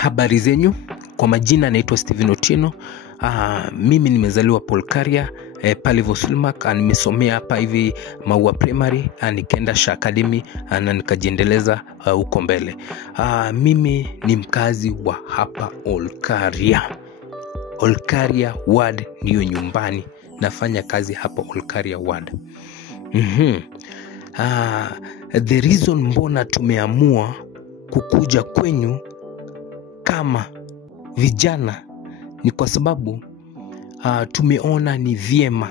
Habari zenyu, kwa majina naitwa Steven Otieno. Mimi nimezaliwa Polkaria, pale Vosulmak, nimesomea hapa hivi Maua Primary, nikaenda Sha Academy na nikajiendeleza huko mbele. Mimi ni mkazi wa hapa Olkaria. Olkaria Ward ndiyo nyumbani. Nafanya kazi hapa Olkaria Ward. The reason mbona tumeamua kukuja kwenyu kama vijana ni kwa sababu tumeona ni vyema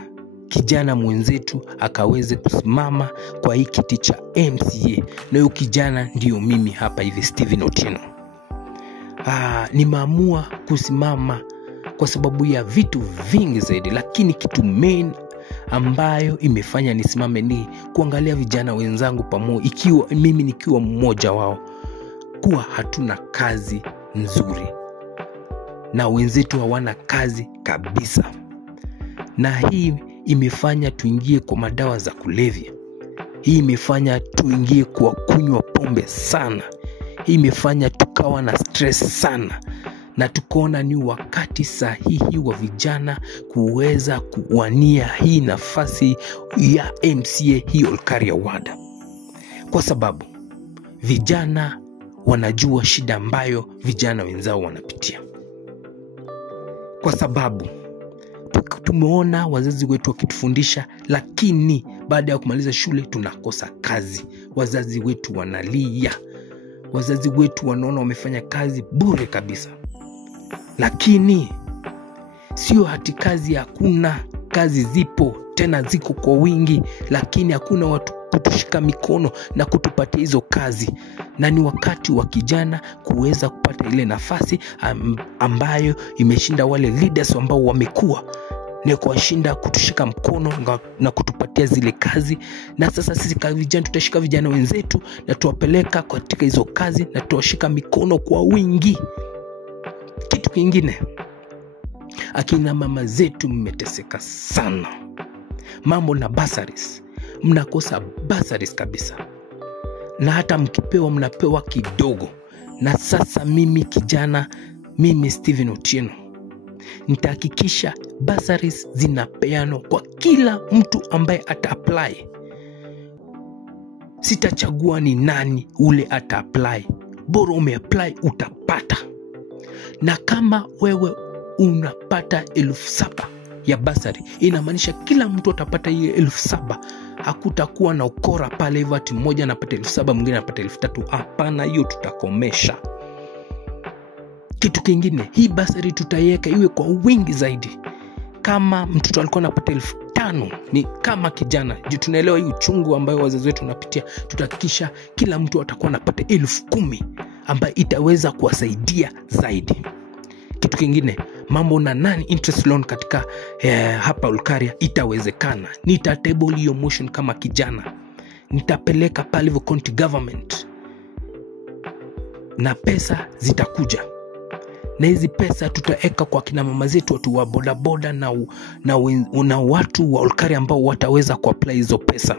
kijana mwenzetu akaweze kusimama kwa hii kiti cha MCA, na huyo kijana ndiyo mimi hapa hivi Steven Otieno. Nimeamua kusimama kwa sababu ya vitu vingi zaidi, lakini kitu main ambayo imefanya nisimame ni kuangalia vijana wenzangu pamoja, ikiwa mimi nikiwa mmoja wao, kuwa hatuna kazi nzuri na wenzetu hawana kazi kabisa, na hii imefanya tuingie kwa madawa za kulevya. Hii imefanya tuingie kwa kunywa pombe sana. Hii imefanya tukawa na stress sana, na tukaona ni wakati sahihi wa vijana kuweza kuwania hii nafasi ya MCA hii Olkaria Ward, kwa sababu vijana wanajua shida ambayo vijana wenzao wanapitia, kwa sababu tumeona wazazi wetu wakitufundisha, lakini baada ya kumaliza shule tunakosa kazi. Wazazi wetu wanalia, wazazi wetu wanaona wamefanya kazi bure kabisa. Lakini sio hati kazi hakuna, kazi zipo, tena ziko kwa wingi, lakini hakuna watu kutushika mikono na kutupatia hizo kazi. Na ni wakati wa kijana kuweza kupata ile nafasi ambayo imeshinda wale leaders ambao wamekuwa na kuwashinda kutushika mkono na kutupatia zile kazi. Na sasa sisi kama vijana tutashika vijana wenzetu na tuwapeleka katika hizo kazi na tuwashika mikono kwa wingi. Kitu kingine, akina mama zetu mmeteseka sana. Mambo na bursaries, mnakosa bursaries kabisa, na hata mkipewa mnapewa kidogo. Na sasa mimi kijana, mimi Steven Otieno, nitahakikisha bursaries zinapeanwa kwa kila mtu ambaye ata-apply. Sitachagua ni nani ule ata-apply, bora ume-apply utapata. Na kama wewe unapata 7,000 ya bursary, inamaanisha kila mtu atapata hiyo 7,000. Hakutakuwa na ukora pale hivyo ati mmoja anapata 7,000 mwingine anapata 3,000. Hapana, hiyo tutakomesha. Kitu kingine, hii bursary tutaiweka iwe kwa wingi zaidi. Kama mtoto alikuwa anapata 5,000, ni kama kijana, juu tunaelewa hii uchungu ambayo wazazi wetu wanapitia, tutahakikisha kila mtu atakuwa anapata 10,000 ambayo itaweza kuwasaidia zaidi. Kitu kingine, mambo na non-interest loan katika hapa Olkaria itawezekana. Nitatable hiyo motion kama kijana, nitapeleka pale hivyo county government, na pesa zitakuja. Na hizi pesa tutaeka kwa kina mama zetu, watu wa bodaboda na watu wa Olkaria ambao wataweza kuapply hizo pesa.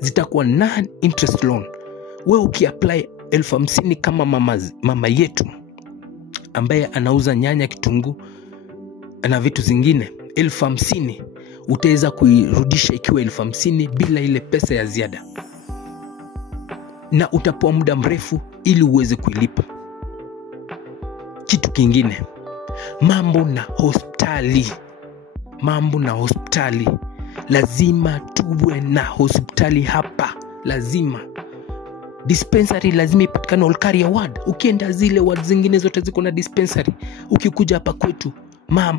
Zitakuwa non-interest loan. Wewe ukiapply 50,000 kama mama yetu ambaye anauza nyanya, kitunguu na vitu zingine, 50,000 utaweza kuirudisha ikiwa 50,000 bila ile pesa ya ziada, na utapewa muda mrefu ili uweze kuilipa. Kitu kingine, mambo na hospitali. Lazima tuwe na hospitali hapa, lazima. Dispensary lazima ipatikane Olkaria Ward. Ukienda zile ward zingine zote ziko na dispensary. Ukikuja hapa kwetu,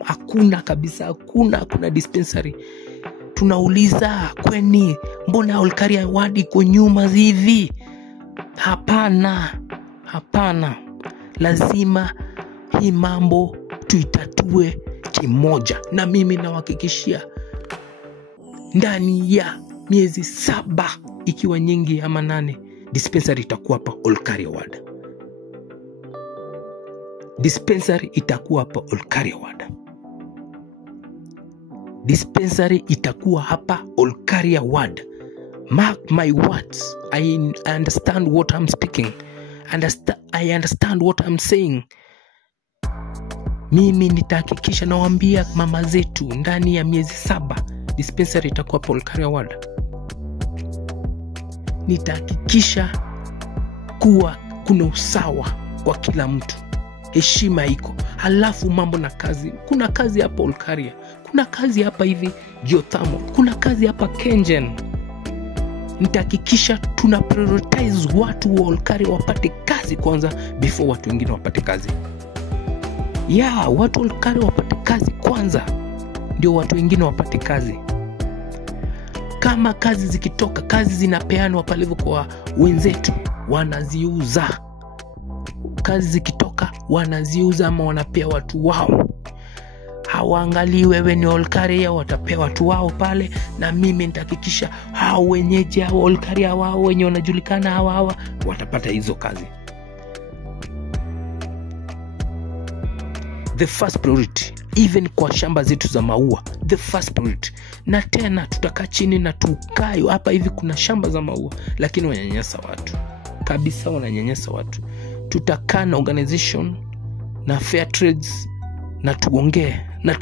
hakuna kabisa, hakuna dispensary. Tunauliza, kwani mbona Olkaria Ward iko nyuma hivi? Hapana. Lazima hii mambo tuitatue kimoja, na mimi nawahakikishia ndani ya miezi 7 ikiwa nyingi ama 8, dispensary itakuwa hapa Olkaria Ward. Dispensary itakuwa hapa Olkaria Ward. Dispensary itakuwa hapa Olkaria Ward. Mark my words. I understand what I'm speaking. I understand what I'm saying. Mimi nitahakikisha, nawaambia mama zetu, ndani ya miezi 7 dispensary itakuwa Olkaria Ward. Nitahakikisha kuwa kuna usawa kwa kila mtu, heshima iko. Halafu mambo na kazi, kuna kazi hapa Olkaria, kuna kazi hapa hivi Geothermal, kuna kazi hapa Kengen. Nitahakikisha tuna prioritize watu wa Olkaria wapate kazi kwanza before watu wengine wapate kazi. Watu wa Olkaria wapate kazi kwanza ndio watu wengine wapate kazi. Kama kazi zikitoka, kazi zinapeanwa pale kwa wenzetu, wanaziuza. Kazi zikitoka wanaziuza ama wanapea watu wao. Hawaangalii wewe ni Olkaria, watapea watu wao pale, na mimi nitahakikisha hao wenyeji hao Olkaria wao wenye wanajulikana hawa watapata hizo kazi. The first priority, even kwa shamba zetu za maua, the first priority. Na tena tutakaa chini na tukayo hapa hivi, kuna shamba za maua lakini wananyanyasa watu kabisa, wananyanyasa watu. Tutakaa na organization na fair trades na tuongee na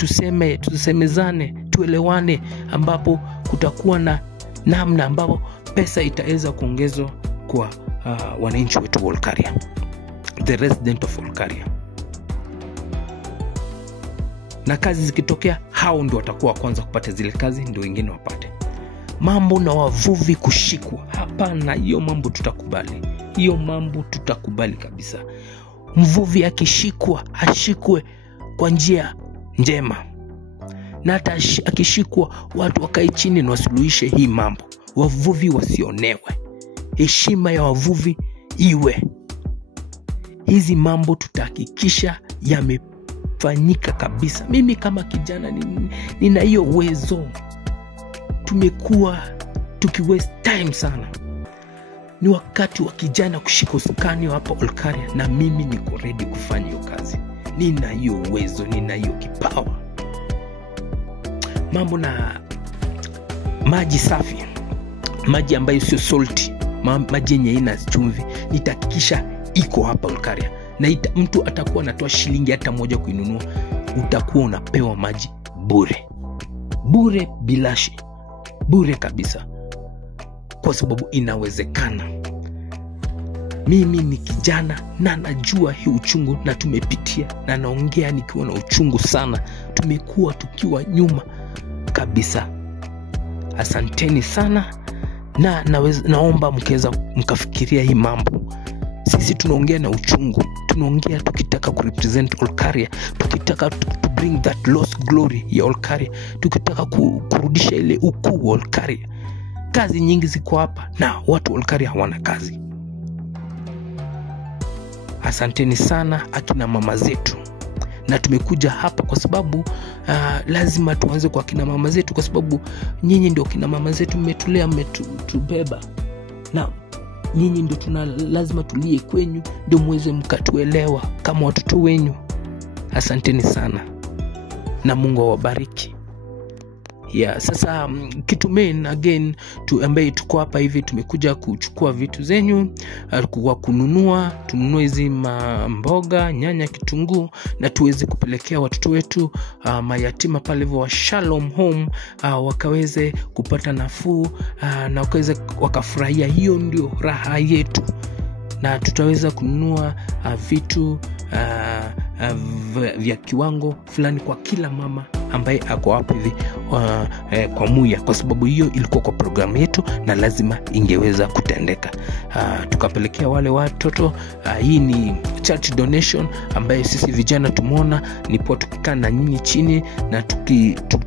tusemezane, tuelewane, ambapo kutakuwa na namna ambapo pesa itaweza kuongezwa kwa wananchi wetu wa Olkaria, the resident of Olkaria. Na kazi zikitokea, hao ndio watakuwa kwanza kupata zile kazi, ndio wengine wapate. Mambo na wavuvi kushikwa, hapana, hiyo mambo tutakubali. Hiyo mambo tutakubali kabisa. Mvuvi akishikwa, ashikwe kwa njia njema. Na hata akishikwa, watu wakae chini na wasuluhishe hii mambo. Wavuvi wasionewe. Heshima ya wavuvi iwe. Hizi mambo tutahakikisha yamefanyika kabisa. Mimi kama kijana nina hiyo uwezo. Tumekuwa tukiwaste time sana. Ni wakati wa kijana kushika usukani hapa Olkaria, na mimi niko ready kufanya hiyo kazi. Nina hiyo uwezo, nina hiyo kipawa. Mambo na maji safi, maji ambayo sio salty, maji yenye ina chumvi, nitahakikisha iko hapa Olkaria. Na mtu atakuwa anatoa shilingi hata moja kuinunua, utakuwa unapewa maji bure. Bure bilashi. Bure kabisa. Kwa sababu inawezekana. Mimi ni kijana na najua hii uchungu, na tumepitia, na naongea nikiwa na uchungu sana. Tumekuwa tukiwa nyuma kabisa. Asanteni sana, na naomba mkeza mkafikiria hii mambo. Sisi tunaongea na uchungu, tunaongea tukitaka kurepresent Olkaria, tukitaka to bring that lost glory ya Olkaria, tukitaka kurudisha ile ukuu wa Olkaria. Kazi nyingi ziko hapa na watu Olkaria hawana kazi. Asanteni sana akina mama zetu. Na tumekuja hapa kwa sababu lazima tuanze kwa kina mama zetu, kwa sababu nyinyi ndio kina mama zetu, mmetulea, mmetubeba. Na nyinyi ndio lazima tulie kwenyu, ndio muweze mkatuelewa kama watoto wenyu. Asanteni sana na Mungu awabariki. Sasa kitu main again ambaye tuko hapa hivi, tumekuja kuchukua vitu zenyu, kwa tununue hizi mboga, nyanya, kitunguu, na tuweze kupelekea watoto wetu mayatima pale wa Shalom Home, wakaweze kupata nafuu, na wakaweze wakafurahia. Hiyo ndio raha yetu. Na tutaweza kununua vitu vya kiwango fulani kwa kila mama ambaye ako hapo hivi kwa Muya, kwa sababu hiyo ilikuwa kwa programu yetu na lazima ingeweza kutendeka. Tukapelekea wale watoto. Hii ni church donation ambayo sisi vijana tumeona nipo tukikaa na nyinyi chini na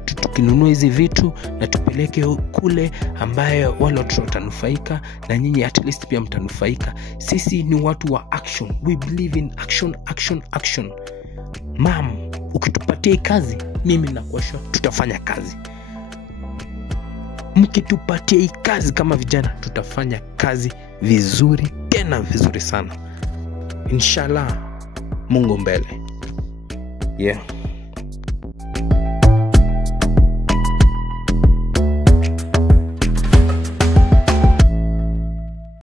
tukinunua hizi vitu na tupeleke kule, ambayo wale watoto watanufaika na nyinyi at least pia mtanufaika. Sisi ni watu wa action. We believe in action, action, action. Ukitupatia kazi, mimi nakuashua tutafanya kazi. Mkitupatia hii kazi kama vijana, tutafanya kazi vizuri, tena vizuri sana. Inshallah, Mungu mbele.